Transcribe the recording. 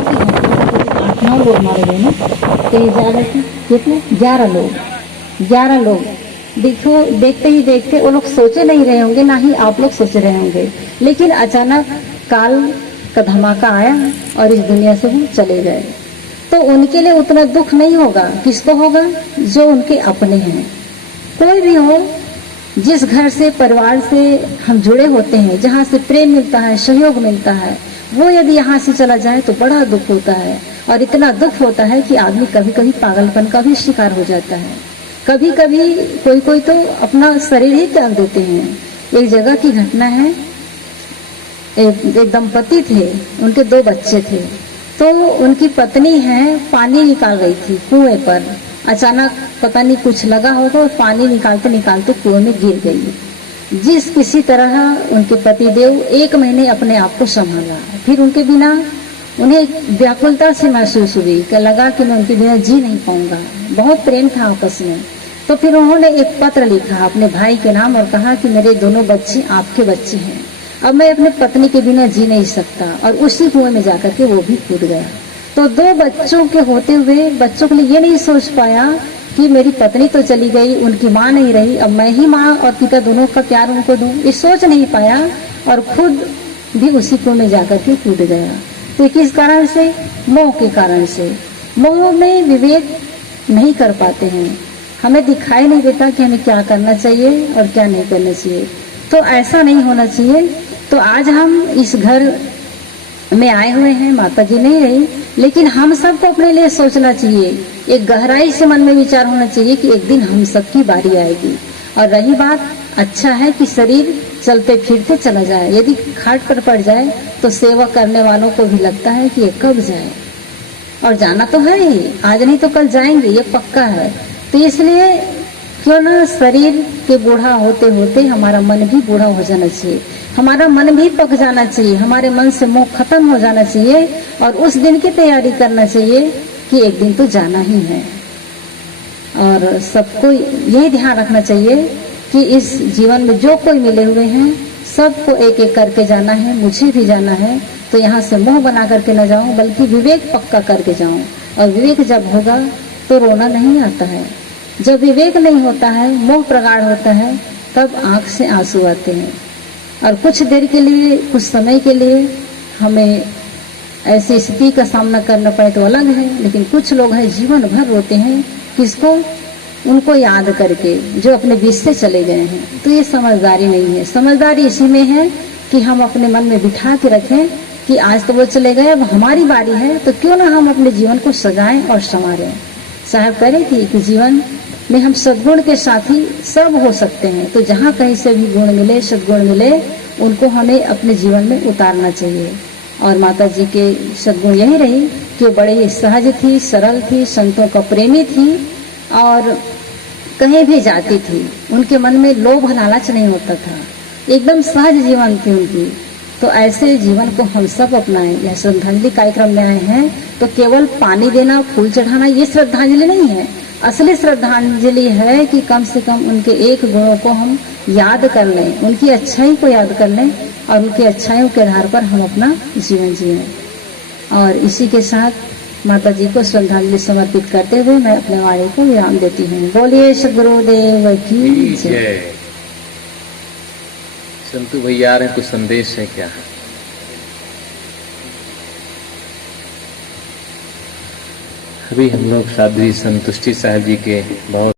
काफ़ी हैं, 8-9 लोग मारे गए ना। तो ये ज़्यादा थी, कितने 11 लोग। देखो, देखते ही देखते वो लोग सोचे नहीं रहे होंगे, ना ही आप लोग सोच रहे होंगे, लेकिन अचानक काल का धमाका आया और इस दुनिया से वो चले गए। तो उनके लिए उतना दुख नहीं होगा, किसको होगा? जो उनके अपने हैं। कोई भी हो, जिस घर से, परिवार से हम जुड़े होते हैं, जहाँ से प्रेम मिलता है, सहयोग मिलता है, वो यदि यहाँ से चला जाए तो बड़ा दुख होता है। और इतना दुख होता है कि आदमी कभी कभी पागलपन का भी शिकार हो जाता है। कभी कभी कोई तो अपना शरीर ही त्याग देते हैं। एक जगह की घटना है, एक दंपति थे, उनके 2 बच्चे थे। तो उनकी पत्नी है, पानी निकाल रही थी कुएं पर। अचानक पता नहीं कुछ लगा होगा और पानी निकालते निकालते कुएं में गिर गई। जिस किसी तरह उनके पतिदेव 1 महीने अपने आप को संभाला। फिर उनके बिना उन्हें व्याकुलता से महसूस हुई कि लगा कि मैं उनके बिना जी नहीं पाऊंगा। बहुत प्रेम था आपस में। तो फिर उन्होंने एक पत्र लिखा अपने भाई के नाम और कहा कि मेरे दोनों बच्चे आपके बच्चे हैं, अब मैं अपने पत्नी के बिना जी नहीं सकता। और उसी कुएं में जाकर के वो भी कूद गया। तो 2 बच्चों के होते हुए बच्चों के लिए ये नहीं सोच पाया कि मेरी पत्नी तो चली गई, उनकी माँ नहीं रही, अब मैं ही माँ और पिता दोनों का प्यार उनको दूं, ये सोच नहीं पाया और खुद भी उसी कुएं में जाकर के कूद गया। तो किस कारण से? मोह के कारण से। मोह में विवेक नहीं कर पाते हैं, हमें दिखाई नहीं देता कि हमें क्या करना चाहिए और क्या नहीं करना चाहिए। तो ऐसा नहीं होना चाहिए। तो आज हम इस घर में आए हुए हैं, माता जी नहीं रही, लेकिन हम सबको अपने लिए सोचना चाहिए, एक गहराई से मन में विचार होना चाहिए कि एक दिन हम सबकी बारी आएगी। और रही बात, अच्छा है कि शरीर चलते फिरते चला जाए, यदि खाट पर पड़ जाए तो सेवा करने वालों को भी लगता है कि ये कब जाए। और जाना तो है ही, आज नहीं तो कल जाएंगे, ये पक्का है। तो इसलिए क्यों ना शरीर के बूढ़ा होते होते हमारा मन भी बूढ़ा हो जाना चाहिए, हमारा मन भी पक जाना चाहिए, हमारे मन से मोह खत्म हो जाना चाहिए और उस दिन की तैयारी करना चाहिए कि एक दिन तो जाना ही है। और सबको यही ध्यान रखना चाहिए कि इस जीवन में जो कोई मिले हुए हैं सबको एक एक करके जाना है, मुझे भी जाना है। तो यहाँ से मोह बना करके न जाऊं, बल्कि विवेक पक्का करके जाऊं। और विवेक जब होगा तो रोना नहीं आता है। जब विवेक नहीं होता है, मोह प्रगाढ़ होता है, तब आंख से आंसू आते हैं। और कुछ देर के लिए, कुछ समय के लिए हमें ऐसी स्थिति का सामना करना पड़े तो अलग है, लेकिन कुछ लोग हैं जीवन भर रोते हैं, किसको? उनको याद करके जो अपने बीच से चले गए हैं। तो ये समझदारी नहीं है। समझदारी इसी में है कि हम अपने मन में बिठा के रखें कि आज तो वो चले गए, अब हमारी बारी है, तो क्यों ना हम अपने जीवन को सजाएं और संवारें। साहब कह रही थी कि जीवन में हम सद्गुण के साथी सब हो सकते हैं। तो जहाँ कहीं से भी गुण मिले, सद्गुण मिले, उनको हमें अपने जीवन में उतारना चाहिए। और माता जी के सद्गुण यही रही कि वो बड़े ही सहज थी, सरल थी, संतों का प्रेमी थी और कहीं भी जाती थी, उनके मन में लोभ लालच नहीं होता था, एकदम सहज जीवन थी उनकी। तो ऐसे जीवन को हम सब अपनाएं। यह श्रद्धांजलि कार्यक्रम में आए हैं तो केवल पानी देना, फूल चढ़ाना ये श्रद्धांजलि नहीं है। असली श्रद्धांजलि है कि कम से कम उनके एक गुणों को हम याद कर लें, उनकी अच्छाई को याद कर लें और उनकी अच्छाइयों के आधार पर हम अपना जीवन जिएं। और इसी के साथ माता जी को श्रद्धांजलि समर्पित करते हुए मैं अपने वाणी को विराम देती हूँ। बोलिए सद्गुरुदेव की जय। संतु भैया आ रहे हैं, कुछ संदेश है क्या? अभी हम लोग साध्वी संतुष्टि साहब जी के बहुत